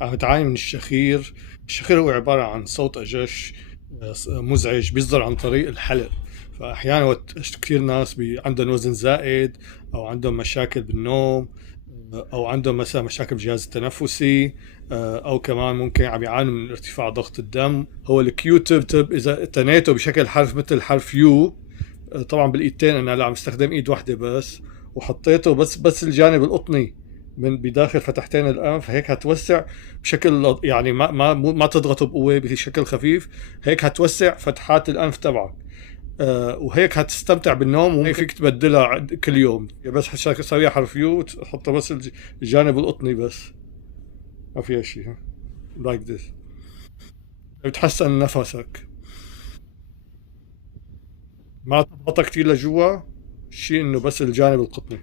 عم تعاني من الشخير. الشخير هو عبارة عن صوت أجش مزعج بيصدر عن طريق الحلق. فأحيانا وقت كثير ناس عندهم وزن زائد، أو عندهم مشاكل بالنوم، أو عندهم مثلا مشاكل بالجهاز التنفسي، أو كمان ممكن عم يعانوا من ارتفاع ضغط الدم. هو الكيو تب إذا تنيته بشكل حرف مثل حرف يو، طبعا بالايدتين، انا لا عم استخدم ايد واحده بس، وحطيته بس الجانب القطني من بداخل فتحتين الانف، هيك هتوسع بشكل يعني ما تضغطه بقوه، بشكل خفيف، هيك هتوسع فتحات الانف تبعك. وهيك هتستمتع بالنوم. وهي فيك تبدلها كل يوم، يعني بس تسويها حرف يو تحطها بس الجانب القطني بس، ما فيها شيء. لايك ذس بتحسن نفسك، ما تضغطها كثير لجوا، الشيء انه بس الجانب القطني.